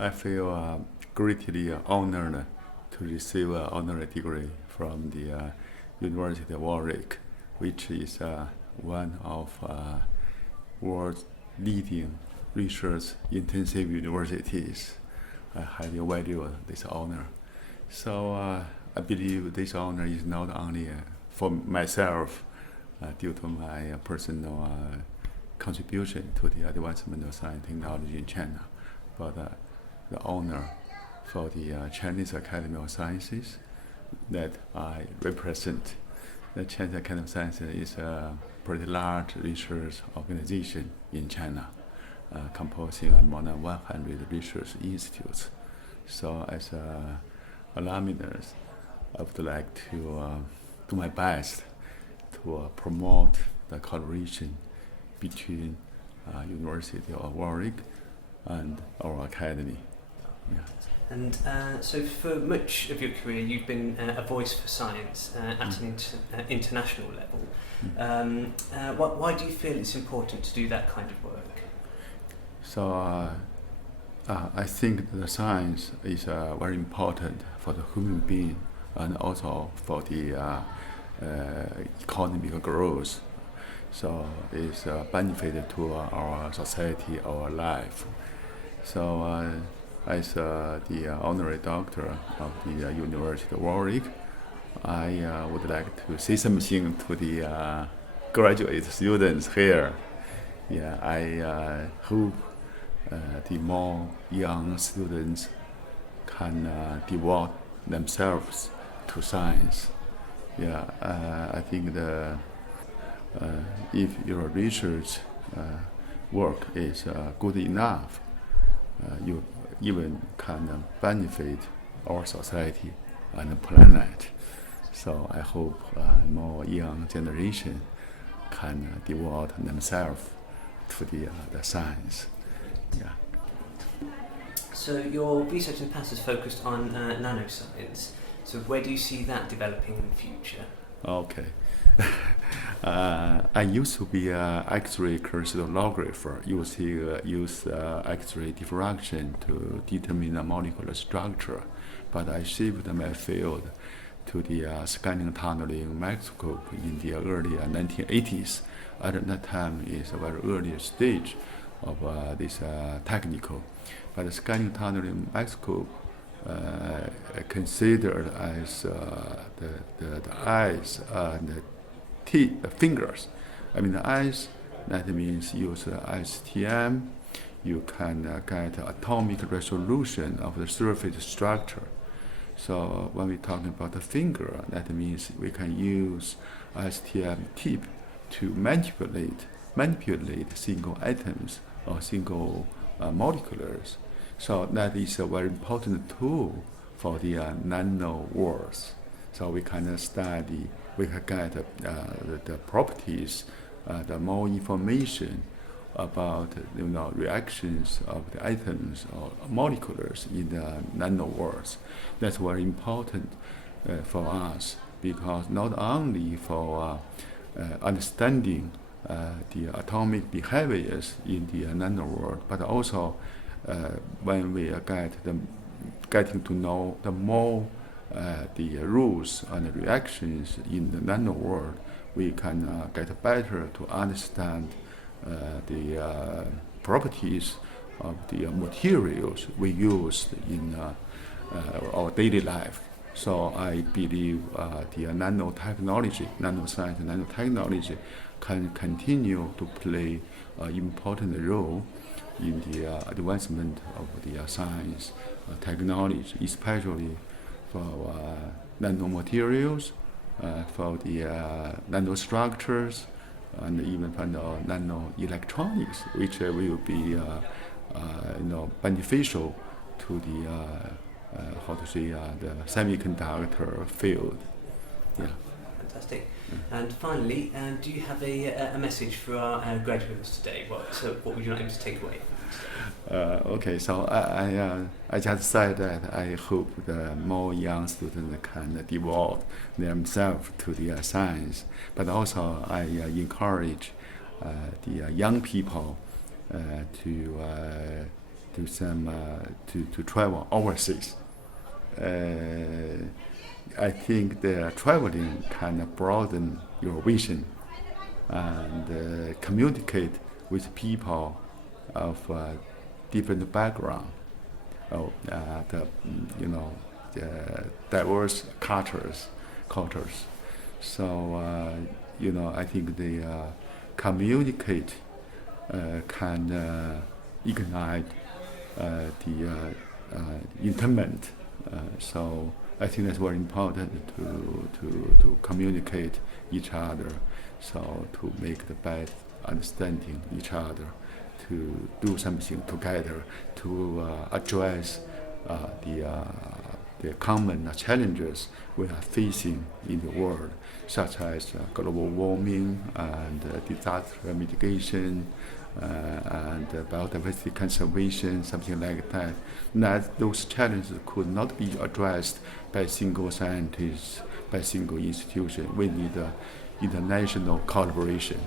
I feel greatly honored to receive an honorary degree from the University of Warwick, which is one of world's leading research intensive universities. I highly value this honor. So I believe this honor is not only for myself due to my personal contribution to the advancement of science and technology in China, but the honor for the Chinese Academy of Sciences that I represent. The Chinese Academy of Sciences is a pretty large research organization in China, composing of more than 100 research institutes. So as alumnus, I would like to do my best to promote the collaboration between University of Warwick and our academy. Yeah. And so for much of your career, you've been a voice for science at an international level. Why do you feel it's important to do that kind of work? So I think the science is very important for the human being and also for the economic growth. So it's a benefit to our society, our life. So as the honorary doctor of the University of Warwick, I would like to say something to the graduate students here. Yeah, I hope the more young students can devote themselves to science. Yeah, I think if your research work is good enough, you even can benefit our society and the planet. So I hope more young generation can devote themselves to the science. Yeah. So your research in the past has focused on nanoscience. So where do you see that developing in the future? Okay. I used to be an X-ray crystallographer, use X-ray diffraction to determine the molecular structure, but I shifted my field to the scanning tunneling microscope in the early 1980s. At that time, it's a very early stage of this technical, but the scanning tunneling microscope considered as the eyes and the fingers. I mean the eyes, that means use STM, you can get atomic resolution of the surface structure. So when we're talking about the finger, that means we can use STM tip to manipulate single atoms or single molecules. So that is a very important tool for the nano world. So we can study, we can get the properties, the more information about reactions of the atoms or molecules in the nano world. That's very important for us, because not only for understanding the atomic behaviors in the nano world, but also when we getting to know the more the rules and reactions in the nano world, we can get better to understand the properties of the materials we use in our daily life. So I believe the nanotechnology, nanoscience, nanotechnology can continue to play an important role in the advancement of the science technology, especially for nanomaterials, for the nanostructures, and even for the nanoelectronics, which will be beneficial to the the semiconductor field. Yeah. Fantastic. And finally, do you have a message for our graduates today? What would you like them to take away from today? Okay, so I just said that I hope the more young students can devote themselves to the science, but also I encourage the young people to do some to travel overseas. I think the traveling can broaden your vision and communicate with people of different background, diverse cultures. So I think the communicate can ignite the intimate. So I think that's very important to communicate each other, so to make the best understanding each other, to do something together to address the common challenges we are facing in the world, such as global warming and disaster mitigation and biodiversity conservation, something like that. That those challenges could not be addressed by single scientists, by single institution. We need international collaboration.